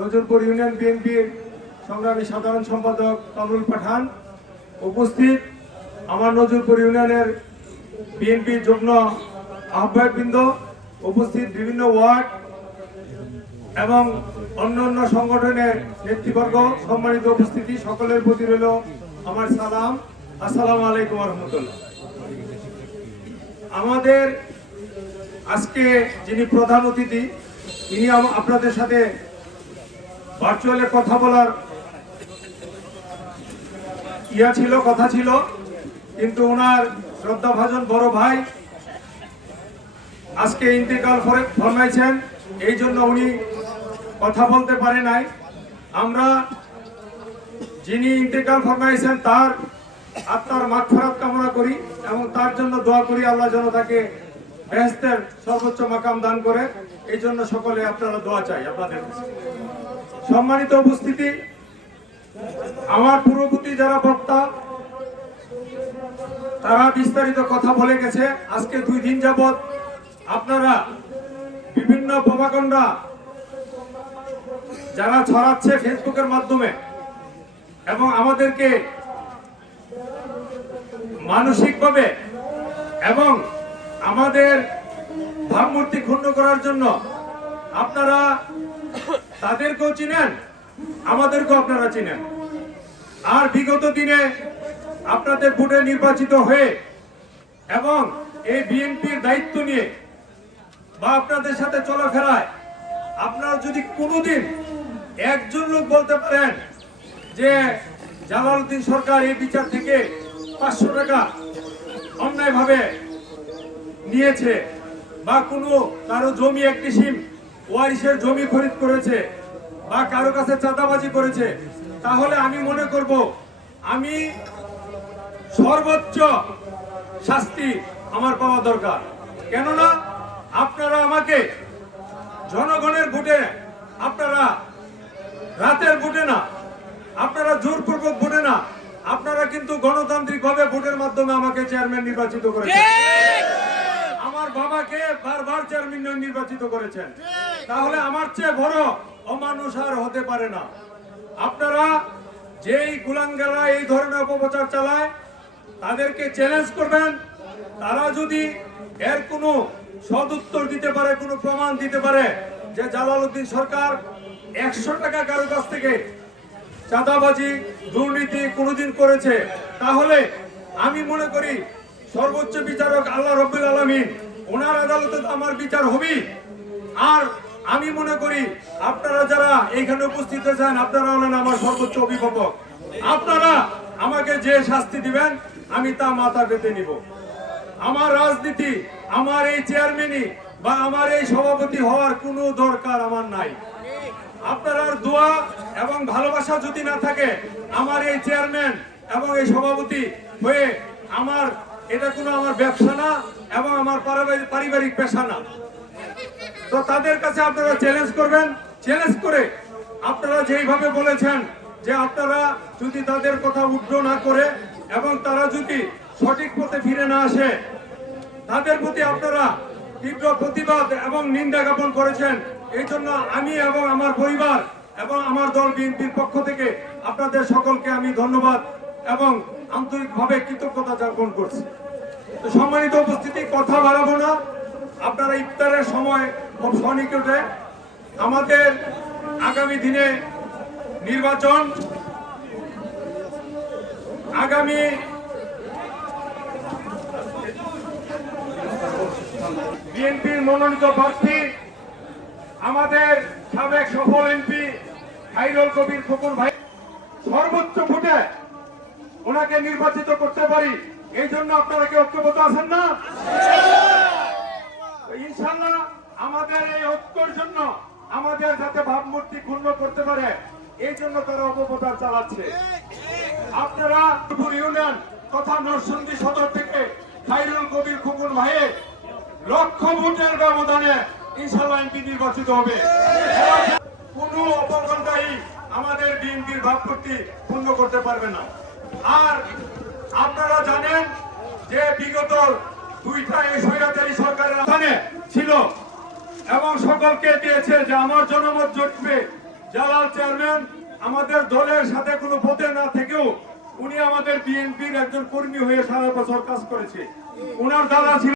Nazarpur union বিএনপির সংগ্রামী সাধারণ সম্পাদক কামরুল পাঠান উপস্থিত, আমার নজরপুর ইউনিয়নের বিএনপির যুগ্ম আহ্বায়কবৃন্দ উপস্থিত, বিভিন্ন ওয়ার্ড এবং অন্যান্য সংগঠনের নেতৃবর্গ, সম্মানিত উপস্থিতি, সকলের প্রতি রইল আমার সালাম। আসসালামু আলাইকুম ওয়া রাহমাতুল্লাহ। আমাদের আজকে যিনি প্রধান অতিথি, তিনি আপনাদের সাথে ভার্চুয়ালে কথা বলার কথা ছিল, কিন্তু ওনার শ্রদ্ধাভাজন বড় ভাই আজকে ইন্তেকাল ফরমাইছেন, এই জন্য উনি কথা বলতে পারে নাই। আমরা যিনি ইন্তেকাল ফরমাইছেন তার আত্মার মাগফিরাত কামনা করি এবং তার জন্য দোয়া করি, আল্লাহ যেন তাকে বেহেশতের সর্বোচ্চ মাকাম দান করে। এই জন্য সকলে আপনারা দোয়া চাই আপনাদের কাছে। সম্মানিত উপস্থিতি, আমার পূর্ববর্তী যারা বক্তা তারা বিস্তারিত কথা বলে গেছে। আজকে 2 দিন যাবত আপনারা বিভিন্ন প্রপাগান্ডা যারা ছড়াচ্ছে ফেসবুকের মাধ্যমে এবং আমাদেরকে মানসিকভাবে এবং আমাদের ভাবমূর্তি ক্ষুণ্ণ করার জন্য আপনারা তাদেরকেও চিনেন, আমাদেরকেও আপনারা চিনেন। আর বিগত দিনে আপনাদের ভোটে নির্বাচিত হয়ে এবং এই বিএনপির দায়িত্ব নিয়ে বা আপনাদের সাথে চলাফেরায় আপনারা যদি কোনোদিন একজন লোক বলতে পারেন যে জালালউদ্দিন সরকার এই বিচার থেকে 500 টাকা অন্যায়ভাবে নিয়েছে বা কোনো কারো জমি একটি সিম ওয়ারিশের জমি খরিদ করেছে বা কারো কাছে চাঁদাবাজি করেছে, তাহলে আমি মনে করব আমি সর্বোচ্চ শাস্তি আমার পাওয়া দরকার। কেননা আপনারা আমাকে জনগণের ভোটে, আপনারা রাতের ভোটে না, আপনারা জোরপূর্বক ভোটে না, আপনারা কিন্তু গণতান্ত্রিকভাবে ভোটের মাধ্যমে আমাকে চেয়ারম্যান নির্বাচিত করেছেন। আমার বাবাকে বারবার চেয়ারম্যান নির্বাচিত করেছেন। তাহলে আমার চেয়ে বড় অমানুষ আর হতে পারে না। আপনারা যেই কুলাঙ্গারা এই ধরনের অপপ্রচার চালায় তাদেরকে চ্যালেঞ্জ করবেন। তারা যদি এর কোনো সদুত্তর দিতে পারে, কোনো প্রমাণ দিতে পারে যে জালালউদ্দিন সরকার 100 টাকা কারো কাছ থেকে চাঁদাবাজি দুর্নীতি কোনোদিন করেছে, তাহলে আমি মনে করি সর্বোচ্চ বিচারক আল্লাহ রাব্বুল আলামিন, ওনার আদালতে আমার বিচার হবে। আর আমি মনে করি আপনারা যারা এখানে উপস্থিত আছেন আপনারা হলেন আমার সর্বোচ্চ অভিভাবক। আপনারা আমাকে যে শাস্তি দিবেন আমি তা মাথা পেতে নিব। আমার রাজনীতি, আমার এই চেয়ারম্যানই বা আমার এই সভাপতি হওয়ার কোনো দরকার আমার নাই। আপনার দোয়া এবং ভালোবাসা যদি না থাকে, আমার এই চেয়ারম্যান এবং এই সভাপতি হয়ে আমার এটা কোনো আমার ব্যবসা না এবং আমার পারিবারিক পেশা না। তো তাদের কাছে আপনারা চ্যালেঞ্জ করবেন। চ্যালেঞ্জ করে আপনারা যেইভাবে বলেছেন যে আপনারা যদি তাদের কথা উদ্ধ না করে এবং তারা যদি সঠিক পথে ফিরে না আসে, তাদের প্রতি আপনারা তীব্র প্রতিবাদ এবং নিন্দা জ্ঞাপন করেছেন। এই জন্য আমি এবং আমার পরিবার এবং আমার দল বিএনপির পক্ষ থেকে আপনাদের সকলকে আমি ধন্যবাদ এবং আন্তরিকভাবে কৃতজ্ঞতা জ্ঞাপন করছি। তো সম্মানিত উপস্থিতি, কথা বাড়াবো না, আপনারা ইফতারের সময় খুব সনিকটে। আমাদের আগামী দিনে নির্বাচন, আগামী বিএনপির মনোনীত প্রার্থী আমাদের সাবেক সফল এমপি খায়রুল কবির খোকন ভাই সর্বোচ্চ ভোটে ওনাকে নির্বাচিত করতে পারি, এই জন্য আপনারা কি ঐক্যবদ্ধ আছেন না? ইনশাআল্লাহ আমাদের এই ঐক্যের জন্য আমাদের যাতে ভাবমূর্তি ক্ষুণ্ণ করতে পারে এই জন্য তারা অপপ্রচার চালাচ্ছে। আপনারা ইউনিয়ন তথা নরসিংদী সদর থেকে খায়রুল কবির খোকন ভাইয়ের লক্ষ ভোটের ব্যবধানে ইনশাআল্লাহ এমপি নির্বাচিত হবে। কোনো অপকল্পনাই আমাদের বিএনপির ভাবমূর্তি পূর্ণ করতে পারবে না। আর আপনারা জানেন যে বিগত 2টা এই স্বৈরাচারী সরকারের ছিল এবং সকলকে দিয়েছে যে আমার জনমত জরিপে জালাল চেয়ারম্যান আমাদের দলের সাথে কোনো পদে না থেকেও উনি আমাদের বিএনপির একজন কর্মী হয়ে সারা বছর কাজ করেছে। ওনার দাদা ছিল